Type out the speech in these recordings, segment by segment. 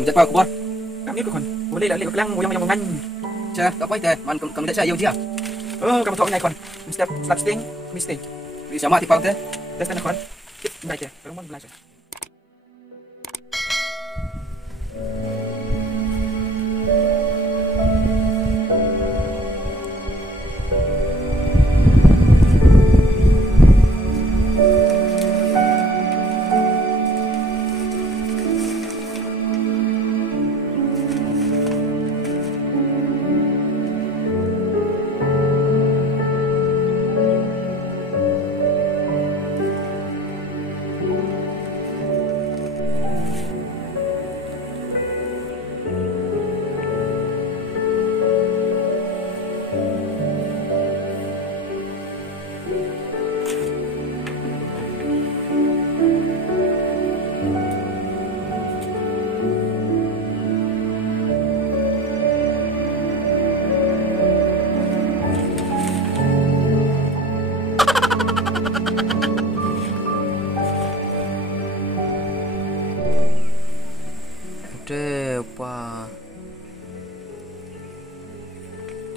Kamu jat pa kubor. Kami ko kon. Boleh dah lek kelang moyang ngan. Cha, tak apa teh. Man kamu jat saya dia. Oh, kamu thok ngai kon. Step slap sting, mistake. Di sama ti pa teh. Tes tan kon. Baik ya. Rumon belajar.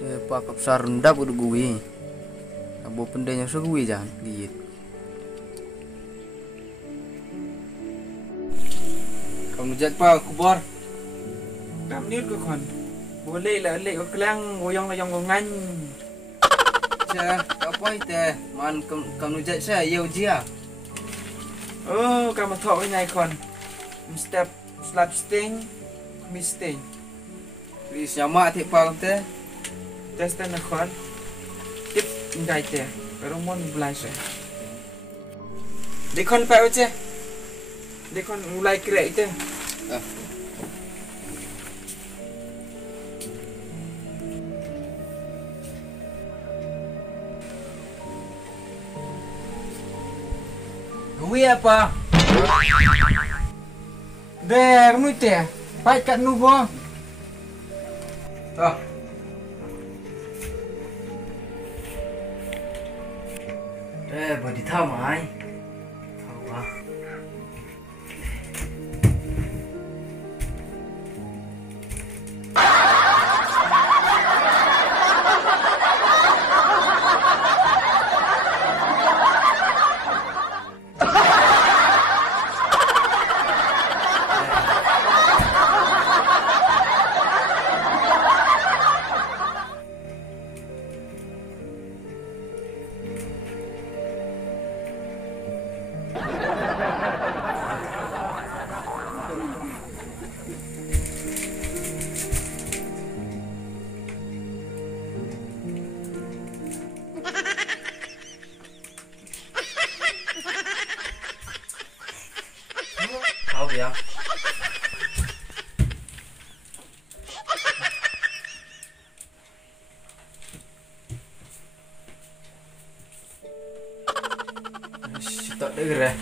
Depa kapsar rendah udah gue. Abo pendenya so gue jangan lihat. Kamu jat pa kubor. Kami ko kon. Boleh lah lek kelang moyang ngan. Cha, tak apa teh. Man kamu jat saya dia. Oh, kamu thok ngai kon. Step slap sting, mistake. Di sama ti pa teh. Tes tan kon. Tip ngai teh. Rumon belajar. Dekon pa uce. Dekon mulai kira itu. Gue apa? Der muite. Pai kat nubo. Ah. Bodi tahu mai. Tahu ah. Tahu ya. Tak dengar eh.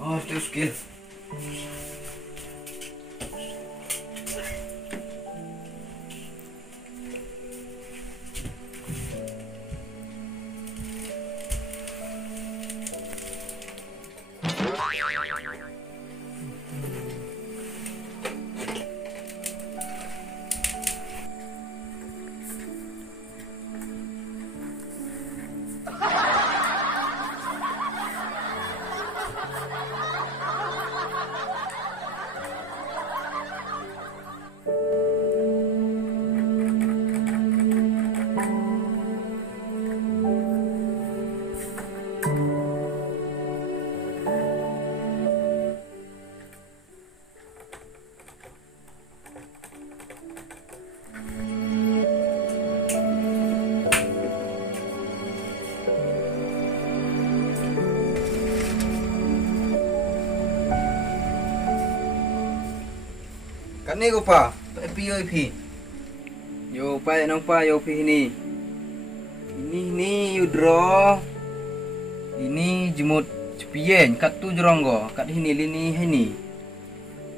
Oh, itu skill. Kat ni ko pa. Pi yo pi. Yo pa nang pa yo pi ni. Ini you draw. Ini jemut cepien kat tu jeronggo. Kat ini lini ini.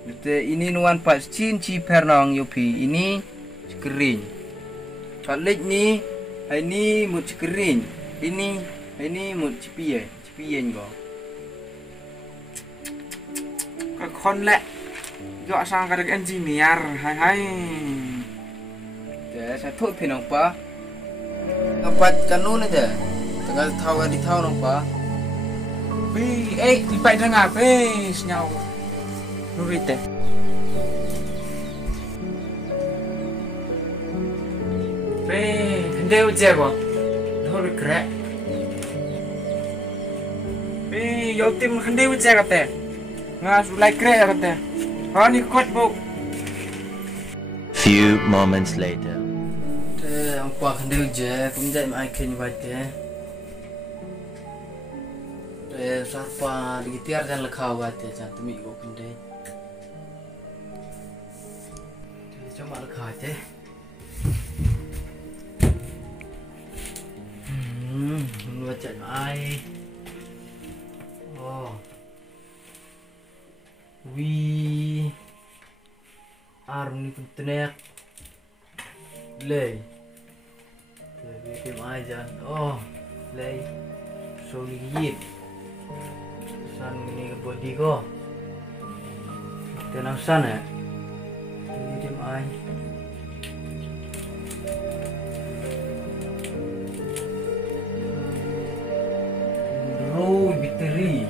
Dete ini nuan pa cin ci pernang yo pi. Ini kering. Kat lek ni ini mut kering. Ini mut cepien go. ke kon lek. Yo sang kadek engineer. Hai. Thế sẽ thôi phi nong pa. Apa kanun aja. Tengah tahu di tahu nong pa. Pi, lipat dengar pe senyau. Nurite. Pe, hende uje ko. Dhor krek. Pe, yo tim hende uje kate. Ngas ulai krek kate. Ha ni kot bu. Few moments later. Thế ông pa khăn đều je cũng dạy mà ai khen vậy thế. Thế sarpa di tiar jan lekau vậy thế jan tumi ko khăn đây. Thế cuma lekau thế. Baca ai. Oh. We are internet. Lay. Jadi tim ajan. Oh, lay. So ligit. San ini ke body ko. Tenang sana. Jadi tim ai. Row battery.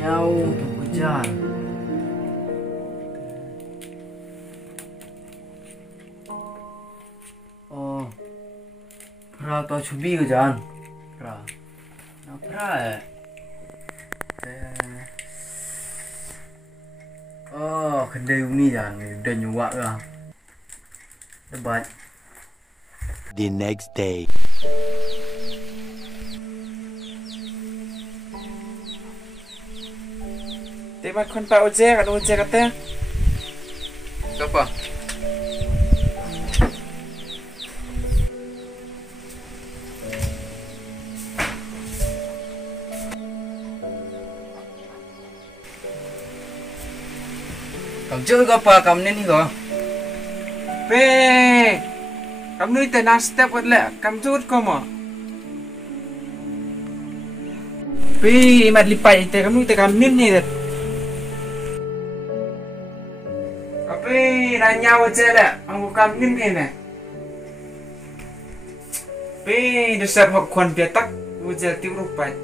Nyau untuk hujan. Oh, pra tao chubi hujan. Pra. Nah, pra. Oh, kedai ni jan, udah nyuak lah. Debat. The next day. Temat kon pa uje kate. Siapa? Kamu juga apa kamu ni kok? Pe, kamu ni tenang step kot lek. Kamu jut ko mo. Pe, mat lipai te kamu te kamu ni. Apa nanya aja lah, aku kamu ni ni. Pe, dasar hok kon biatak, ujar tiu rupai.